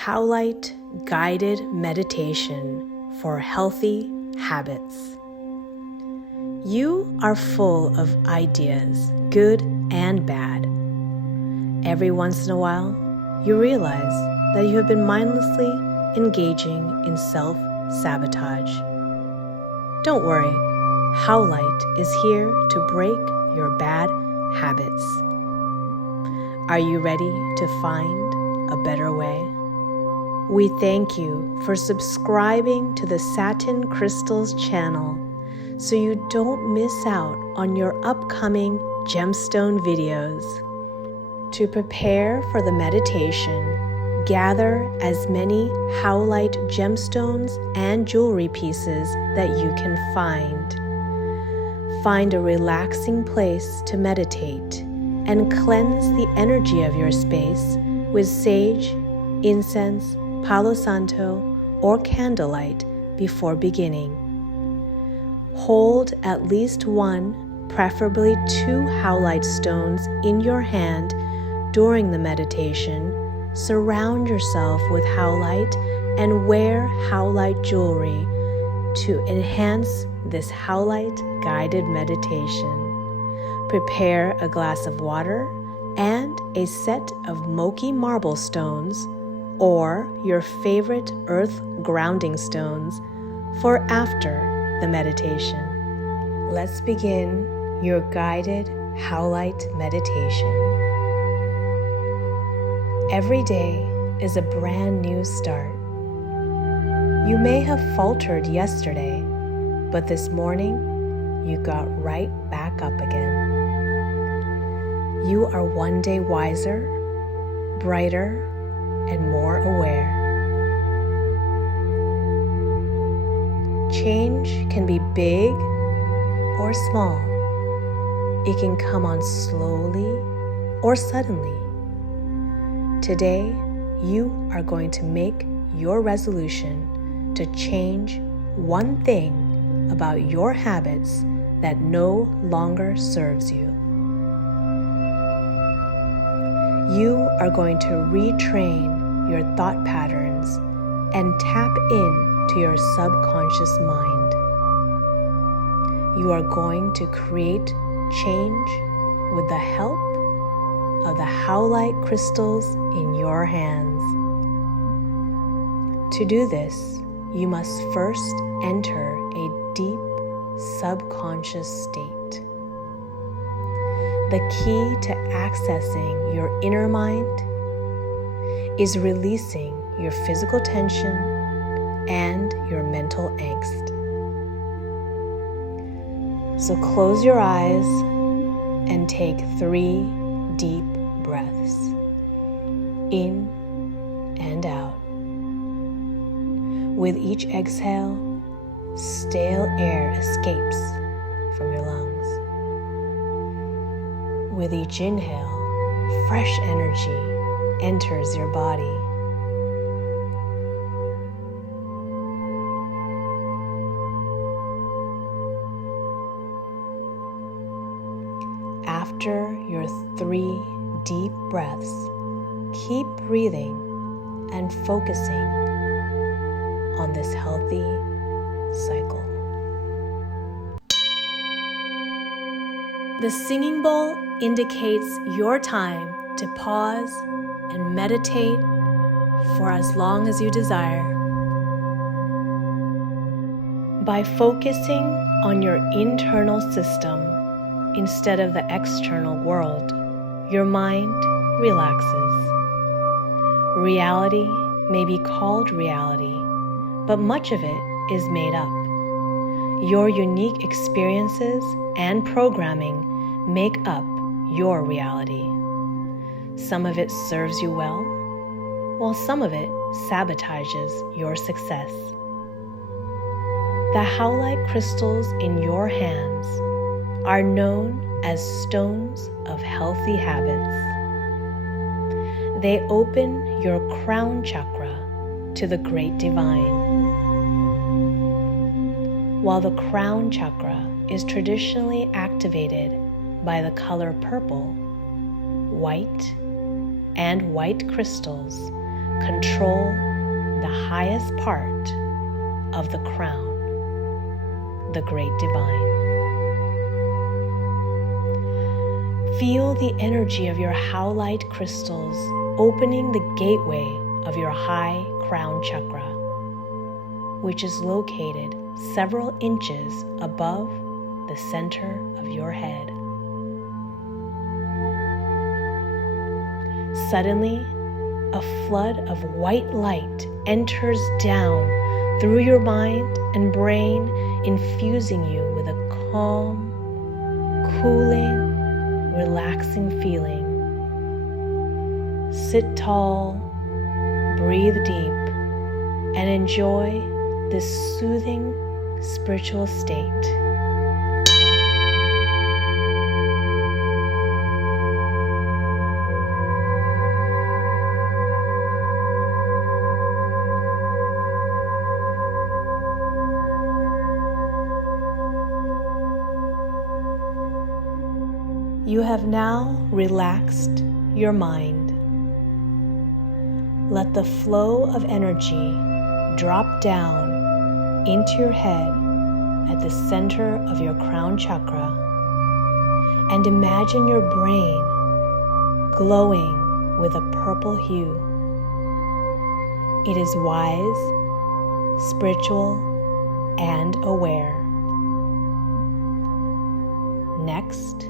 Howlite Guided Meditation for Healthy Habits. You are full of ideas, good and bad. Every once in a while, you realize that you have been mindlessly engaging in self-sabotage. Don't worry, Howlite is here to break your bad habits. Are you ready to find a better way? We thank you for subscribing to the Satin Crystals channel so you don't miss out on your upcoming gemstone videos. To prepare for the meditation, gather as many Howlite gemstones and jewelry pieces that you can find. Find a relaxing place to meditate and cleanse the energy of your space with sage, incense, Palo Santo, or candlelight before beginning. Hold at least one, preferably two Howlite stones in your hand during the meditation. Surround yourself with Howlite and wear Howlite jewelry to enhance this Howlite guided meditation. Prepare a glass of water and a set of Moki marble stones or your favorite earth grounding stones for after the meditation. Let's begin your guided Howlite meditation. Every day is a brand new start. You may have faltered yesterday, but this morning you got right back up again. You are one day wiser, brighter, and more aware. Change can be big or small. It can come on slowly or suddenly. Today, you are going to make your resolution to change one thing about your habits that no longer serves you. You are going to retrain your thought patterns and tap into your subconscious mind. You are going to create change with the help of the Howlite crystals in your hands. To do this, you must first enter a deep subconscious state. The key to accessing your inner mind is releasing your physical tension and your mental angst. So close your eyes and take 3 deep breaths, in and out. With each exhale, stale air escapes from your lungs. With each inhale, fresh energy enters your body. After your 3 deep breaths, keep breathing and focusing on this healthy cycle. The singing bowl indicates your time to pause and meditate for as long as you desire. By focusing on your internal system instead of the external world, your mind relaxes. Reality may be called reality, but much of it is made up. Your unique experiences and programming make up your reality. Some of it serves you well, while some of it sabotages your success. The Howlite crystals in your hands are known as stones of healthy habits. They open your crown chakra to the great divine. While the crown chakra is traditionally activated by the color purple, white, and white crystals control the highest part of the crown, the Great Divine. Feel the energy of your Howlite crystals opening the gateway of your high crown chakra, which is located several inches above the center of your head. Suddenly, a flood of white light enters down through your mind and brain, infusing you with a calm, cooling, relaxing feeling. Sit tall, breathe deep, and enjoy this soothing spiritual state. You have now relaxed your mind. Let the flow of energy drop down into your head at the center of your crown chakra, and imagine your brain glowing with a purple hue. It is wise, spiritual, and aware. Next,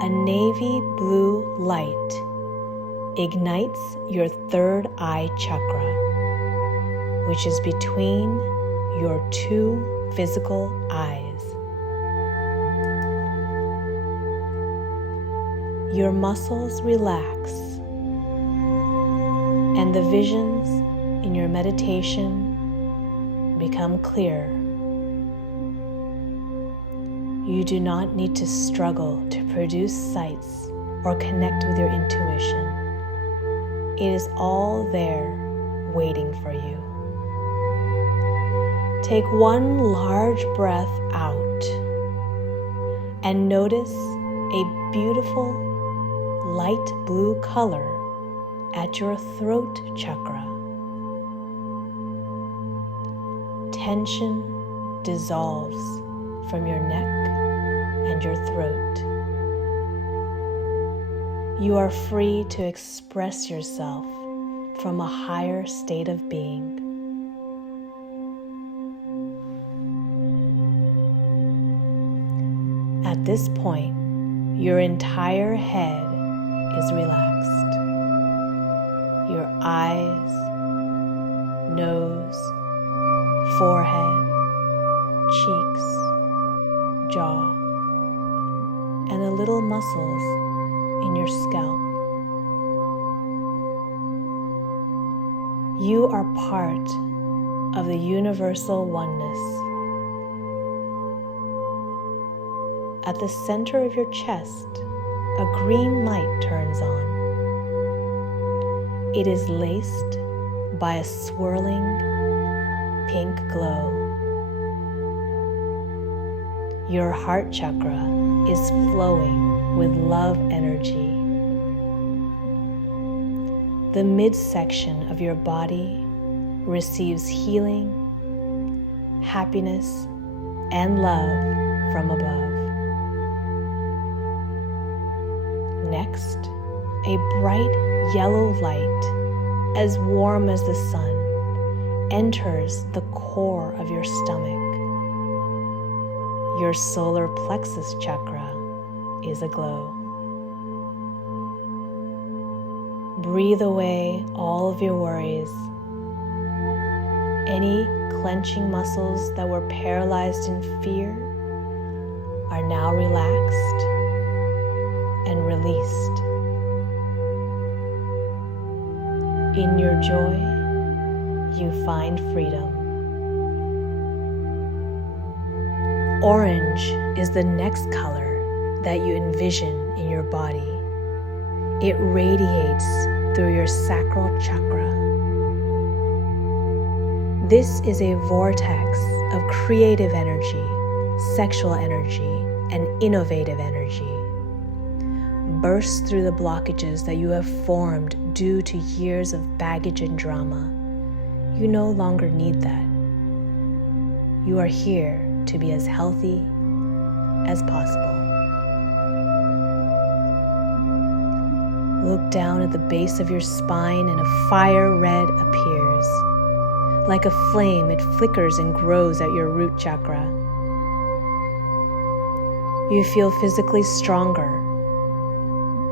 a navy blue light ignites your third eye chakra, which is between your two physical eyes. Your muscles relax, and the visions in your meditation become clear. You do not need to struggle to produce sights or connect with your intuition. It is all there waiting for you. Take one large breath out and notice a beautiful light blue color at your throat chakra. Tension dissolves from your neck and your throat. You are free to express yourself from a higher state of being. At this point, your entire head is relaxed. Your eyes, nose, forehead, cheeks, jaw, and the little muscles in your scalp. You are part of the universal oneness. At the center of your chest, a green light turns on. It is laced by a swirling pink glow. Your heart chakra is flowing with love energy. The midsection of your body receives healing, happiness, and love from above. Next, a bright yellow light, as warm as the sun, enters the core of your stomach. Your solar plexus chakra is aglow. Breathe away all of your worries. Any clenching muscles that were paralyzed in fear are now relaxed and released. In your joy, you find freedom. Orange is the next color that you envision in your body. It radiates through your sacral chakra. This is a vortex of creative energy, sexual energy, and innovative energy. Burst through the blockages that you have formed due to years of baggage and drama, you no longer need that. You are here to be as healthy as possible. Look down at the base of your spine and a fire red appears. Like a flame, it flickers and grows at your root chakra. You feel physically stronger.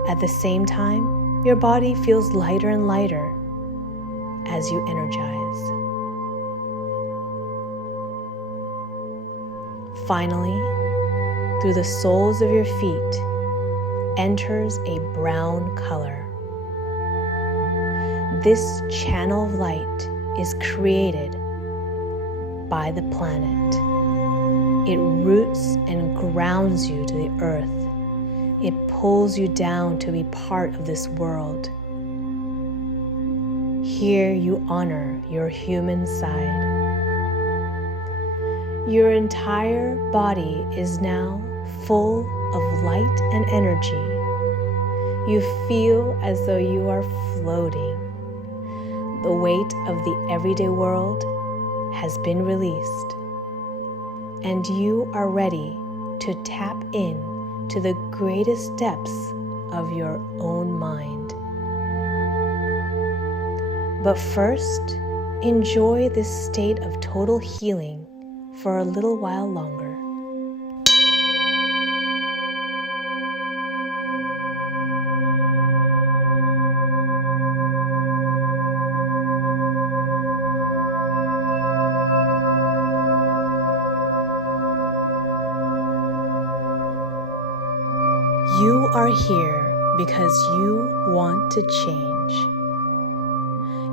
At the same time, your body feels lighter and lighter as you energize. Finally, through the soles of your feet enters a brown color. This channel of light is created by the planet. It roots and grounds you to the earth. It pulls you down to be part of this world. Here you honor your human side. Your entire body is now full of light and energy. You feel as though you are floating. The weight of the everyday world has been released, and you are ready to tap in to the greatest depths of your own mind. But first, enjoy this state of total healing for a little while longer. You are here because you want to change.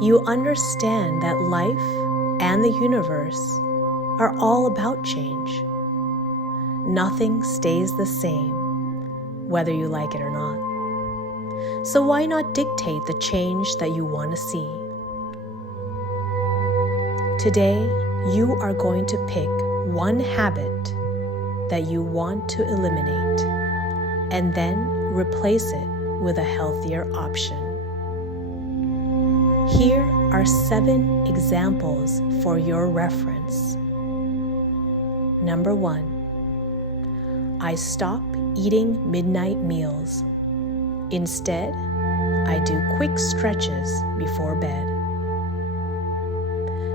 You understand that life and the universe are all about change. Nothing stays the same, whether you like it or not. So why not dictate the change that you want to see? Today, you are going to pick one habit that you want to eliminate, and then replace it with a healthier option. Here are 7 examples for your reference. Number 1, I stop eating midnight meals. Instead, I do quick stretches before bed.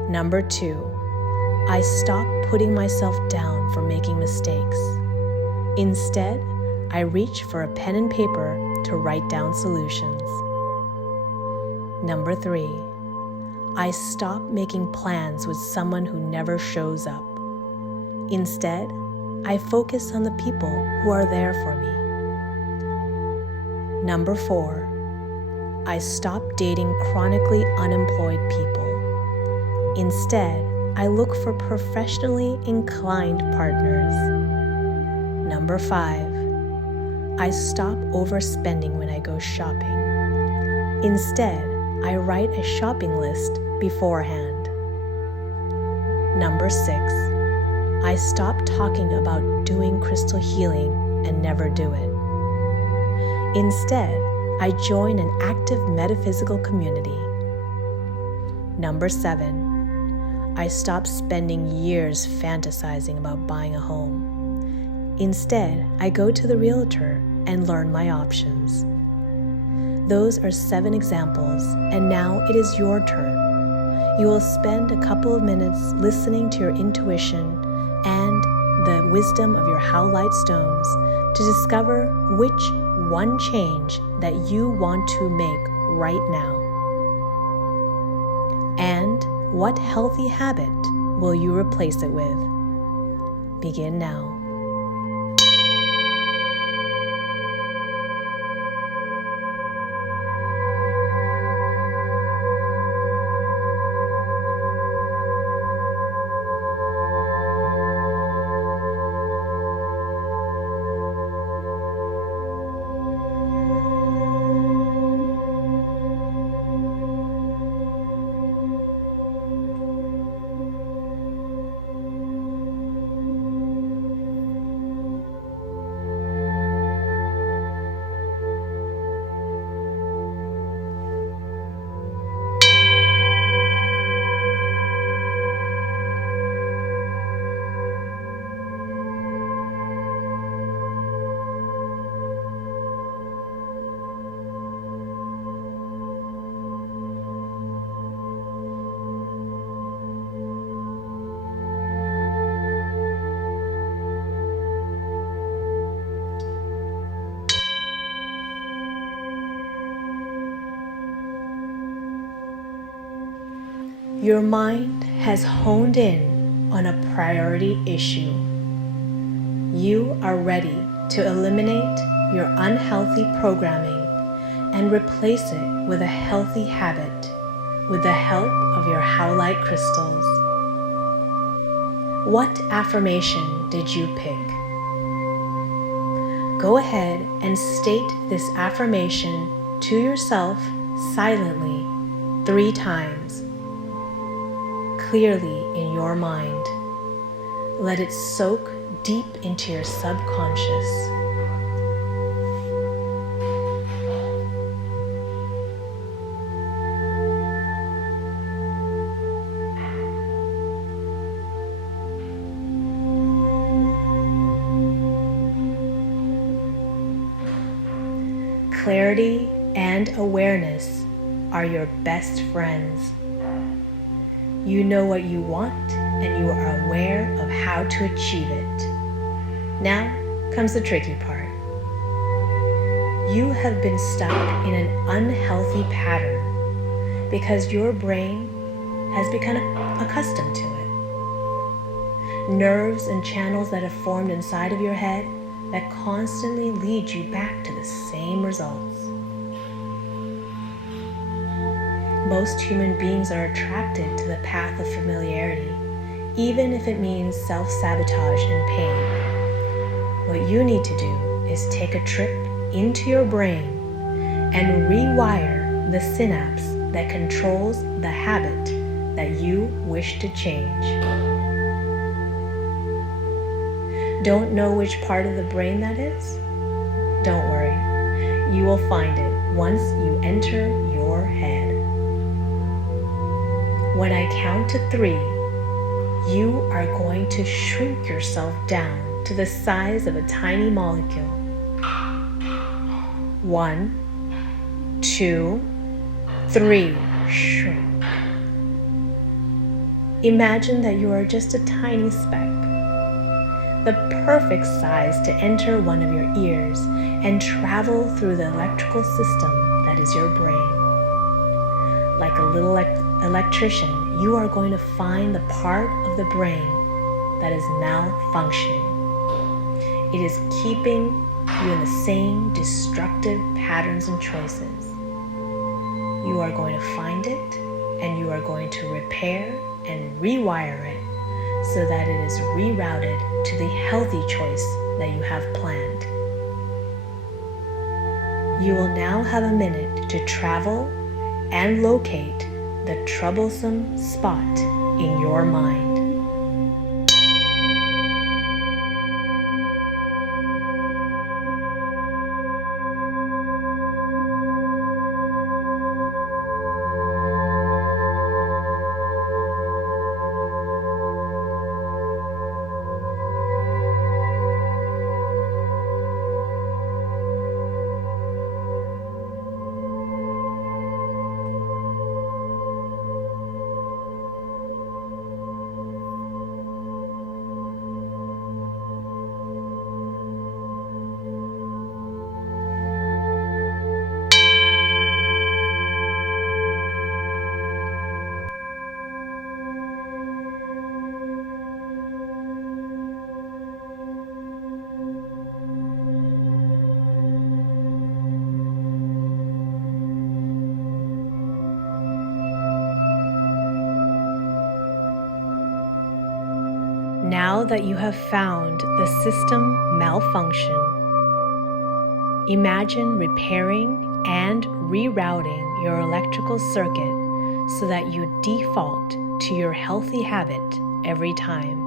Number 2, I stop putting myself down for making mistakes. Instead, I reach for a pen and paper to write down solutions. Number 3, I stop making plans with someone who never shows up. Instead, I focus on the people who are there for me. Number 4, I stop dating chronically unemployed people. Instead, I look for professionally inclined partners. Number 5, I stop overspending when I go shopping. Instead, I write a shopping list beforehand. Number 6, I stop talking about doing crystal healing and never do it. Instead, I join an active metaphysical community. Number 7, I stop spending years fantasizing about buying a home. Instead, I go to the realtor and learn my options. Those are 7 examples, and now it is your turn. You will spend a couple of minutes listening to your intuition and the wisdom of your Howlite stones to discover which one change that you want to make right now. And what healthy habit will you replace it with? Begin now. Your mind has honed in on a priority issue. You are ready to eliminate your unhealthy programming and replace it with a healthy habit with the help of your Howlite crystals. What affirmation did you pick? Go ahead and state this affirmation to yourself silently 3 times, clearly in your mind. Let it soak deep into your subconscious. Clarity and awareness are your best friends. You know what you want and you are aware of how to achieve it. Now comes the tricky part. You have been stuck in an unhealthy pattern because your brain has become accustomed to it. Nerves and channels that have formed inside of your head that constantly lead you back to the same results. Most human beings are attracted to the path of familiarity, even if it means self-sabotage and pain. What you need to do is take a trip into your brain and rewire the synapse that controls the habit that you wish to change. Don't know which part of the brain that is? Don't worry, you will find it once you enter your head. When I count to 3, you are going to shrink yourself down to the size of a tiny molecule. 1, 2, 3, shrink. Imagine that you are just a tiny speck, the perfect size to enter one of your ears and travel through the electrical system that is your brain. Like a little electrician, you are going to find the part of the brain that is malfunctioning. It is keeping you in the same destructive patterns and choices. You are going to find it and you are going to repair and rewire it so that it is rerouted to the healthy choice that you have planned. You will now have a minute to travel and locate the troublesome spot in your mind. Now that you have found the system malfunction, imagine repairing and rerouting your electrical circuit so that you default to your healthy habit every time.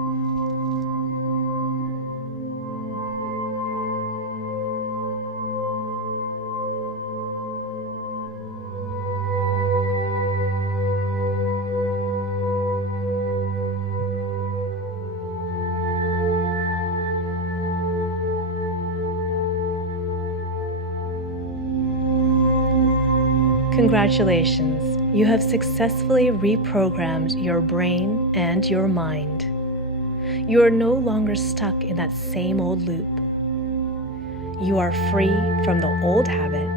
Congratulations, you have successfully reprogrammed your brain and your mind. You are no longer stuck in that same old loop. You are free from the old habit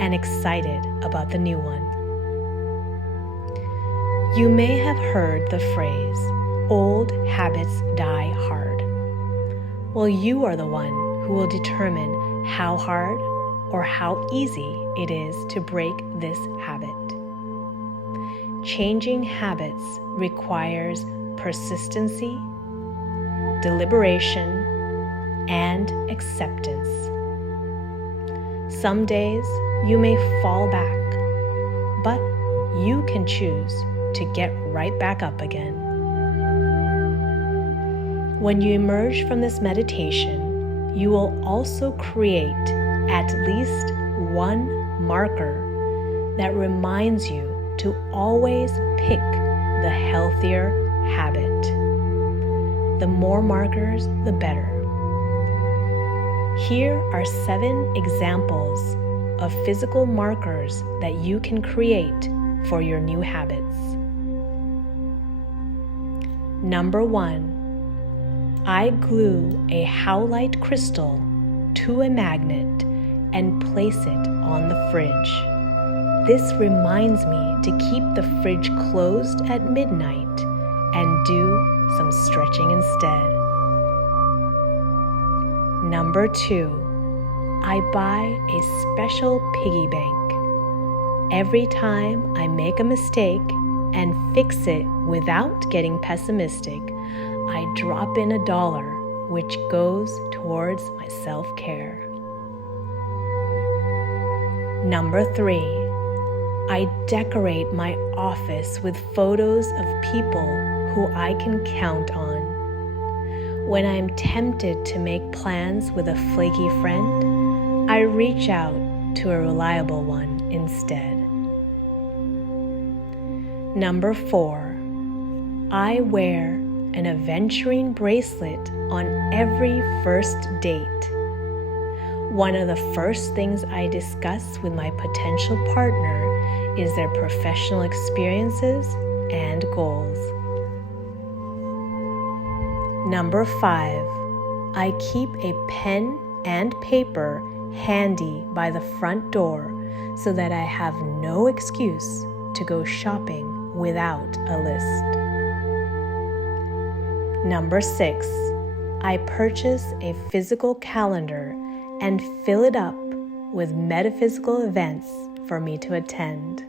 and excited about the new one. You may have heard the phrase, "Old habits die hard." Well, you are the one who will determine how hard or how easy it is to break this habit. Changing habits requires persistency, deliberation, and acceptance. Some days you may fall back, but you can choose to get right back up again. When you emerge from this meditation, you will also create at least one marker that reminds you to always pick the healthier habit. The more markers, the better. Here are 7 examples of physical markers that you can create for your new habits. Number 1, I glue a Howlite crystal to a magnet and place it on the fridge. This reminds me to keep the fridge closed at midnight and do some stretching instead. Number 2, I buy a special piggy bank. Every time I make a mistake and fix it without getting pessimistic, I drop in $1, which goes towards my self-care. Number 3, I decorate my office with photos of people who I can count on. When I'm tempted to make plans with a flaky friend, I reach out to a reliable one instead. Number 4, I wear an aventurine bracelet on every first date. One of the first things I discuss with my potential partner is their professional experiences and goals. Number 5, I keep a pen and paper handy by the front door so that I have no excuse to go shopping without a list. Number 6, I purchase a physical calendar and fill it up with metaphysical events for me to attend.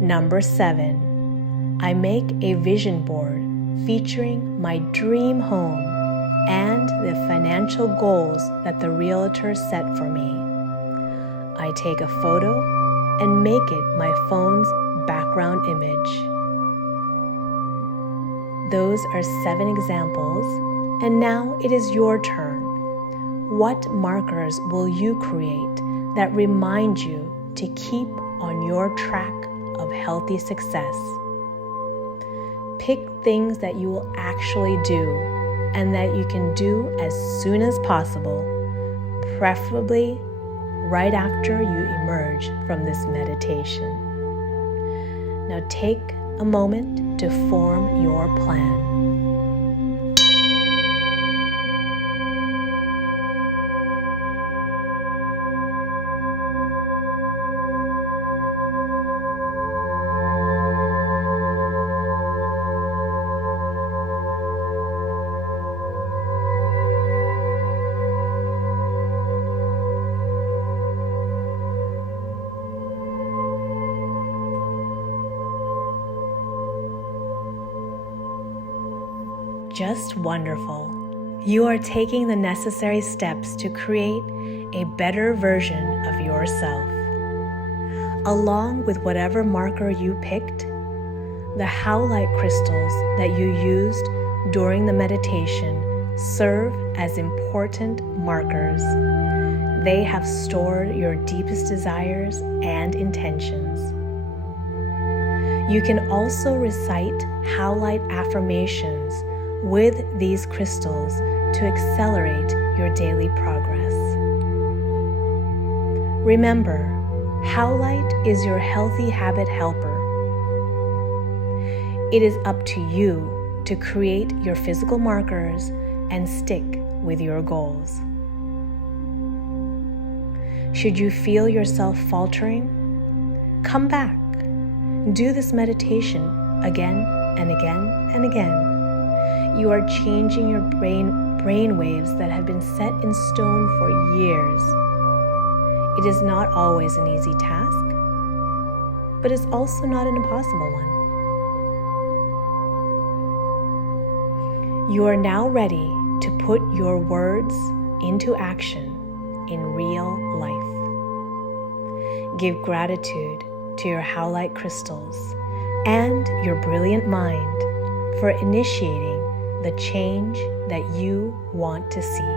Number 7, I make a vision board featuring my dream home and the financial goals that the realtor set for me. I take a photo and make it my phone's background image. Those are 7 examples, and now it is your turn. What markers will you create that remind you to keep on your track of healthy success? Pick things that you will actually do and that you can do as soon as possible, preferably right after you emerge from this meditation. Now take a moment to form your plan. Just wonderful. You are taking the necessary steps to create a better version of yourself. Along with whatever marker you picked, the Howlite crystals that you used during the meditation serve as important markers. They have stored your deepest desires and intentions. You can also recite Howlite affirmations with these crystals to accelerate your daily progress. Remember, Howlite is your healthy habit helper. It is up to you to create your physical markers and stick with your goals. Should you feel yourself faltering, come back. Do this meditation again and again and again. You are changing your brain waves that have been set in stone for years. It is not always an easy task, but it's also not an impossible one. You are now ready to put your words into action in real life. Give gratitude to your Howlite crystals and your brilliant mind for initiating the change that you want to see.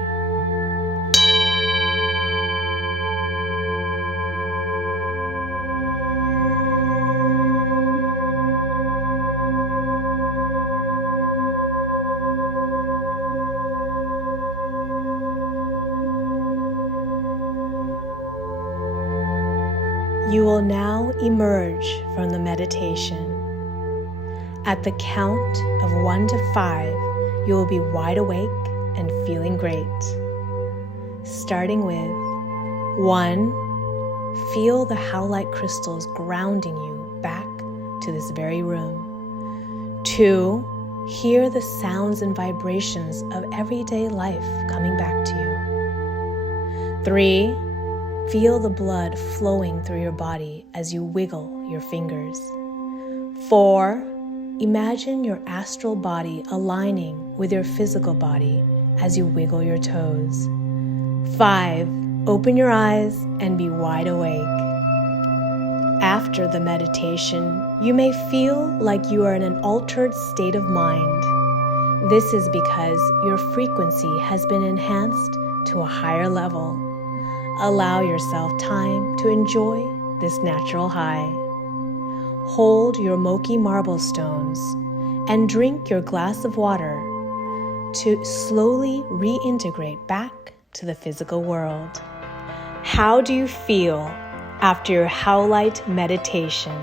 You will now emerge from the meditation. At the count of 1 to 5, you will be wide awake and feeling great. Starting with 1, feel the Howlite crystals grounding you back to this very room. 2, hear the sounds and vibrations of everyday life coming back to you. 3, feel the blood flowing through your body as you wiggle your fingers. 4, imagine your astral body aligning with your physical body as you wiggle your toes. 5, open your eyes and be wide awake. After the meditation, you may feel like you are in an altered state of mind. This is because your frequency has been enhanced to a higher level. Allow yourself time to enjoy this natural high. Hold your Moki marble stones and drink your glass of water to slowly reintegrate back to the physical world. How do you feel after your Howlite meditation?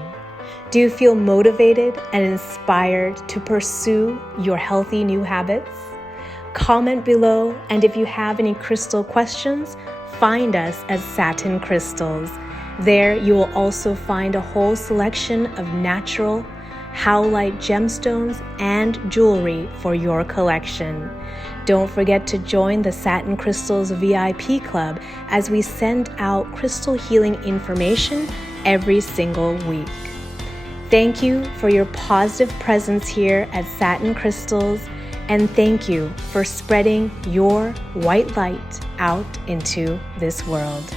Do you feel motivated and inspired to pursue your healthy new habits? Comment below, and if you have any crystal questions, find us at Satin Crystals. There you will also find a whole selection of natural Howlite gemstones and jewelry for your collection. Don't forget to join the Satin Crystals VIP Club as we send out crystal healing information every single week. Thank you for your positive presence here at Satin Crystals, and thank you for spreading your white light out into this world.